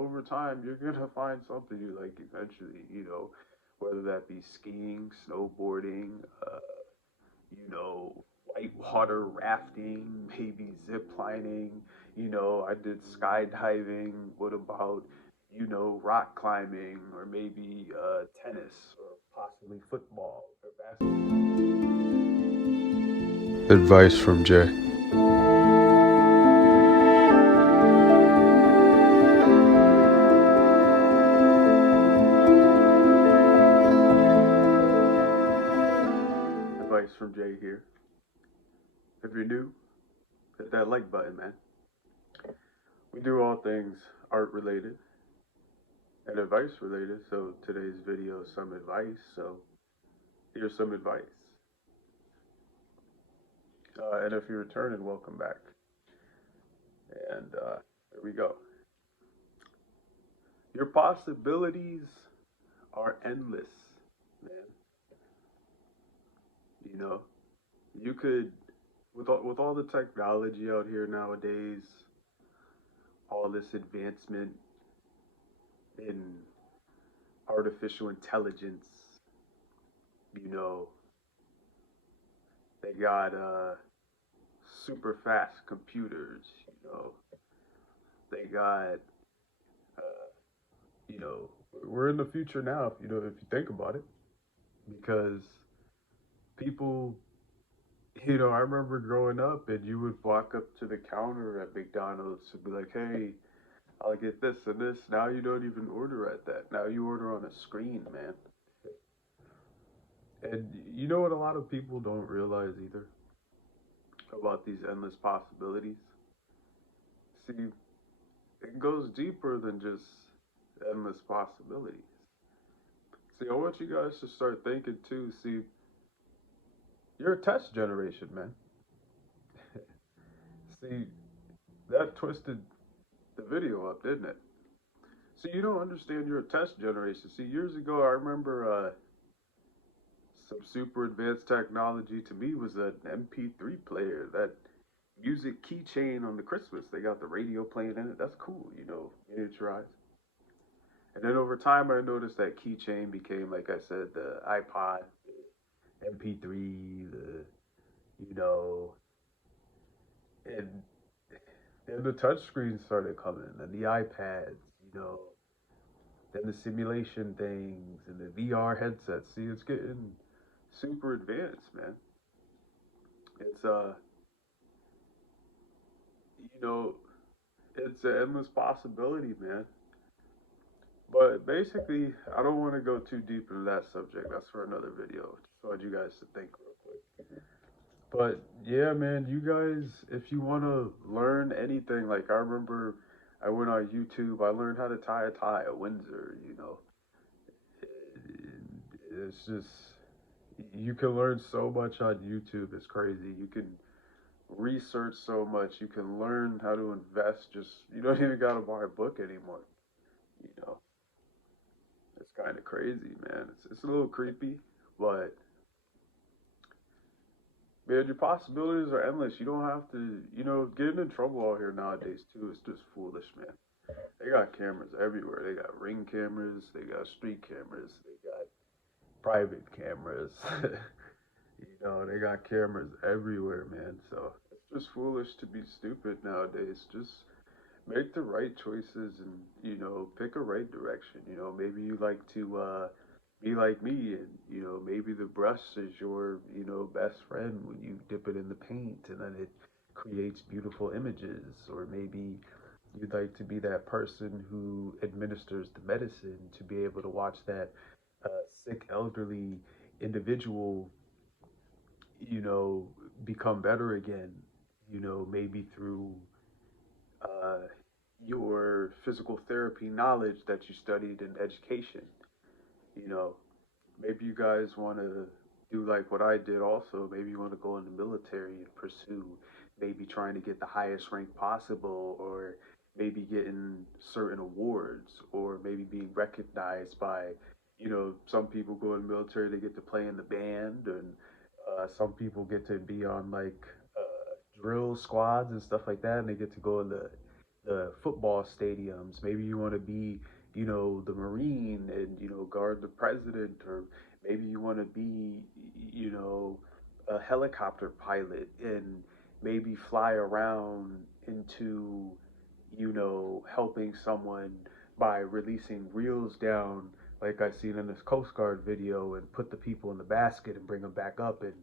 over time, you're gonna find something you like eventually, whether that be skiing, snowboarding, whitewater rafting, maybe zip lining. I did skydiving. What about, rock climbing or maybe tennis or possibly football or basketball? Advice from Jay. Advice from Jay here. If you're new, hit that like button, man. We do all things art related and advice related, so today's video is some advice. So here's some advice. And if you're returning, welcome back. And here we go. Your possibilities are endless, man. You know, you could, with all the technology out here nowadays, all this advancement in artificial intelligence, you know, they got super fast computers, they got, uh, we're in the future now, if you think about it, because people, I remember growing up and you would walk up to the counter at McDonald's and be like, hey, I'll get this and this. Now you don't even order at that. Now you order on a screen, man. And you know what a lot of people don't realize either about these endless possibilities? See, it goes deeper than just endless possibilities. See, I want you guys to start thinking too. See, you're a test generation, man. See, that twisted the video up, didn't it? See, you don't understand you're a test generation. See, years ago, I remember some super advanced technology to me was an MP3 player, that music keychain on the Christmas. They got the radio playing in it. That's cool, miniaturized. And then over time, I noticed that keychain became, like I said, the iPod, the MP3, you know, and then the touch screens started coming, and the iPads, then the simulation things and the VR headsets. See, it's getting super advanced, man. It's you know, it's an endless possibility, man. But basically, I don't want to go too deep into that subject. That's for another video. Just want you guys to think real quick. But yeah, man, you guys, if you want to learn anything, like I remember I went on YouTube, I learned how to tie a tie at Windsor. It's just, you can learn so much on YouTube. It's crazy. You can research so much. You can learn how to invest. Just, you don't even got to buy a book anymore. You know, it's kind of crazy, man. It's a little creepy, but man, your possibilities are endless. You don't have to, getting in trouble out here nowadays too is just foolish, man. They got cameras everywhere. They got ring cameras, they got street cameras, they got private cameras. They got cameras everywhere, man. So it's just foolish to be stupid nowadays. Just make the right choices and, pick a right direction. Maybe you like to be like me, and, maybe the brush is your, best friend when you dip it in the paint and then it creates beautiful images. Or maybe you'd like to be that person who administers the medicine to be able to watch that sick elderly individual, you know, become better again, maybe through uh, your physical therapy knowledge that you studied in education. You know, maybe you guys want to do like what I did also. Maybe you want to go in the military and pursue maybe trying to get the highest rank possible, or maybe getting certain awards, or maybe being recognized by, some people go in the military, they get to play in the band, and some people get to be on like drill squads and stuff like that, and they get to go in the the football stadiums. Maybe you want to be, the Marine and, guard the president, or maybe you want to be, you know, a helicopter pilot and maybe fly around into, helping someone by releasing reels down, like I seen in this Coast Guard video, and put the people in the basket and bring them back up and,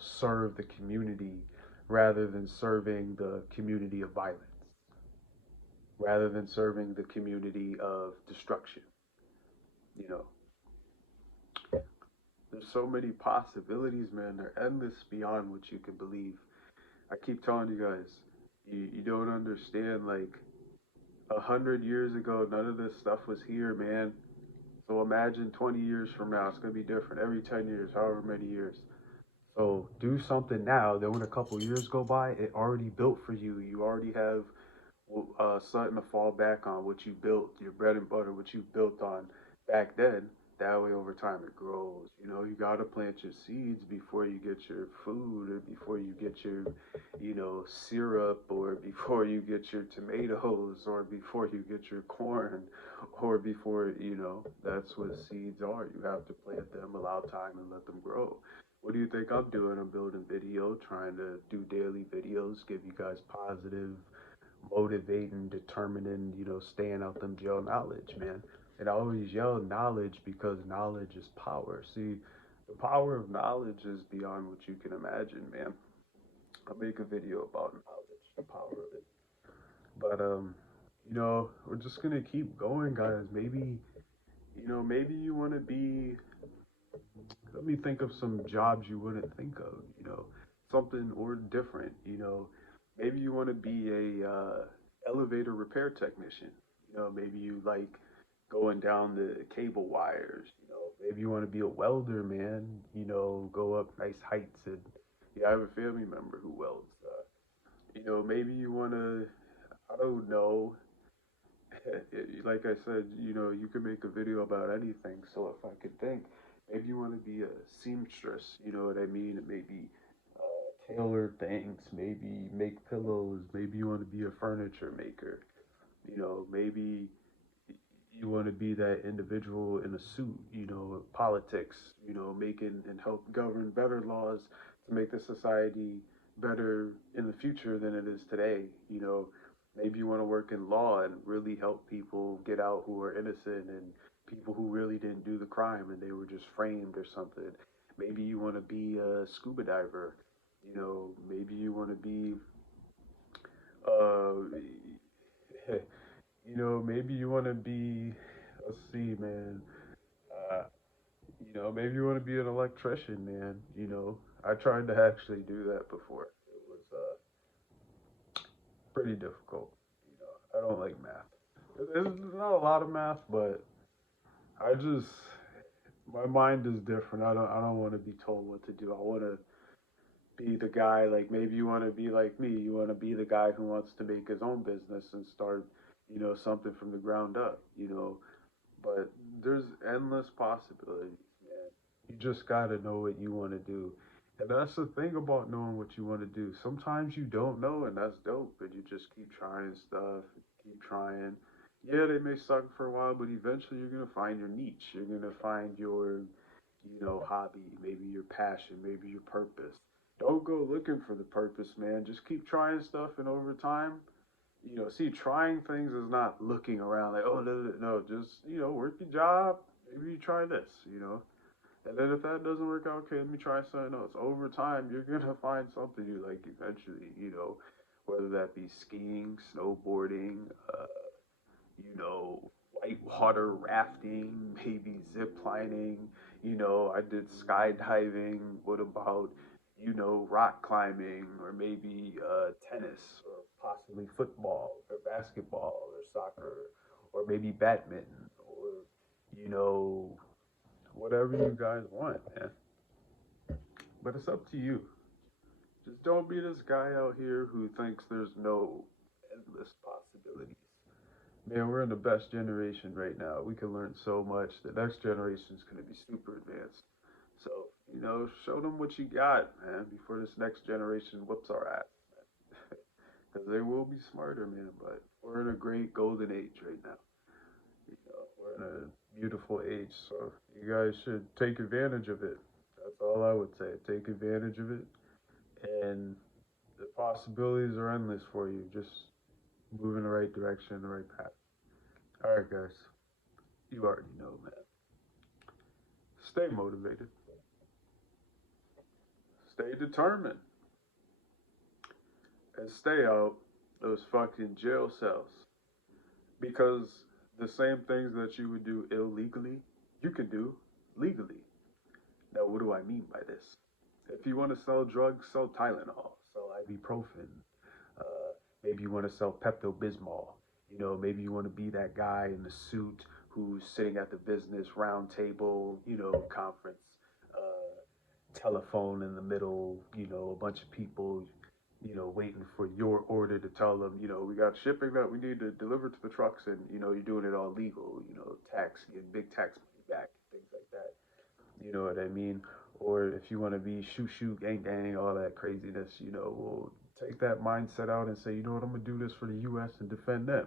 serve the community rather than serving the community of violence, rather than serving the community of destruction. You know, there's so many possibilities, man. They're endless beyond what you can believe. I keep telling you guys, you don't understand. Like 100 years ago, none of this stuff was here, man. So imagine 20 years from now, it's gonna be different. Every 10 years, however many years. So do something now. Then when a couple years go by, it already built for you. You already have something to fall back on, what you built, your bread and butter, what you built on back then. That way, over time, it grows. You got to plant your seeds before you get your food, or before you get your, syrup, or before you get your tomatoes, or before you get your corn, or before, that's what seeds are. You have to plant them, allow time, and let them grow. What do you think I'm doing? I'm building video, trying to do daily videos, give you guys positive, motivating, determining, staying out them jail knowledge, man. And I always yell knowledge because knowledge is power. See, the power of knowledge is beyond what you can imagine, man. I'll make a video about knowledge, the power of it. But we're just gonna keep going, guys. Maybe you wanna be, let me think of some jobs you wouldn't think of, something or different, maybe you want to be a elevator repair technician. Maybe you like going down the cable wires. Maybe you want to be a welder, man. Go up nice heights. And yeah, I have a family member who welds. Maybe you want to, I don't know. Like I said, you can make a video about anything. So if I could think, maybe you want to be a seamstress. You know what I mean? And maybe tailor things. Maybe make pillows. Maybe you want to be a furniture maker. Maybe you want to be that individual in a suit. Politics. Making and help govern better laws to make the society better in the future than it is today. Maybe you want to work in law and really help people get out who are innocent, and people who really didn't do the crime and they were just framed or something. Maybe you want to be a scuba diver. Maybe you want to be, uh, maybe you want to be, let's see, man. Uh, maybe you want to be an electrician, man. I tried to actually do that before. It was pretty difficult. I don't like math. There's not a lot of math, but I just my mind is different. I don't want to be told what to do. I want to be the guy. Like maybe you want to be like me. You want to be the guy who wants to make his own business and start, something from the ground up. But there's endless possibilities, man. You just gotta know what you want to do. And that's the thing about knowing what you want to do. Sometimes you don't know, and that's dope, but you just keep trying stuff, keep trying. Yeah, they may suck for a while, but eventually you're gonna find your niche. You're gonna find your, hobby, maybe your passion, maybe your purpose. Don't go looking for the purpose, man. Just keep trying stuff, and over time, see, trying things is not looking around like, oh, no, no, no, just, work your job. Maybe you try this. And then if that doesn't work out, okay, let me try something else. Over time, you're going to find something you like eventually, whether that be skiing, snowboarding, whitewater rafting, maybe zip lining. I did skydiving. What about, rock climbing, or maybe tennis, or possibly football, or basketball, or soccer, or maybe badminton, or, you know, whatever you guys want, man. But it's up to you. Just don't be this guy out here who thinks there's no endless possibilities. Man, we're in the best generation right now. We can learn so much. The next generation is going to be super advanced. So, show them what you got, man, before this next generation whoops our ass. Because they will be smarter, man. But We're in a great golden age right now. We're in a beautiful age, so you guys should take advantage of it. That's all I would say. Take advantage of it, and the possibilities are endless for you. Just move in the right direction, the right path. All right, guys. You already know, man. Stay motivated. Stay determined. And stay out those fucking jail cells. Because the same things that you would do illegally, you can do legally. Now, what do I mean by this? If you want to sell drugs, sell Tylenol, sell ibuprofen. Maybe you want to sell Pepto Bismol. Maybe you want to be that guy in the suit who's sitting at the business roundtable, conference, telephone in the middle, a bunch of people, waiting for your order to tell them, we got shipping that we need to deliver to the trucks, and you're doing it all legal, tax, getting big tax money back, things like that. You know what I mean? Or if you want to be shoo shoo, gang gang, all that craziness, we'll take that mindset out and say, you know what, I'm gonna do this for the U.S. and defend them,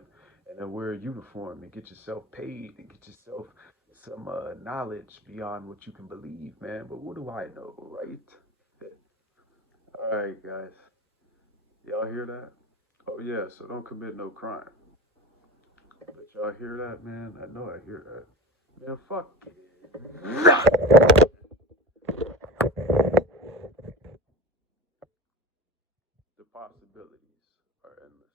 and then wear a uniform and get yourself paid and get yourself some knowledge beyond what you can believe, man. But what do I know, right? All right, guys, y'all hear that? Oh yeah, so don't commit no crime. But y'all hear that, man? I know I hear that. Man, fuck. The possibilities are endless.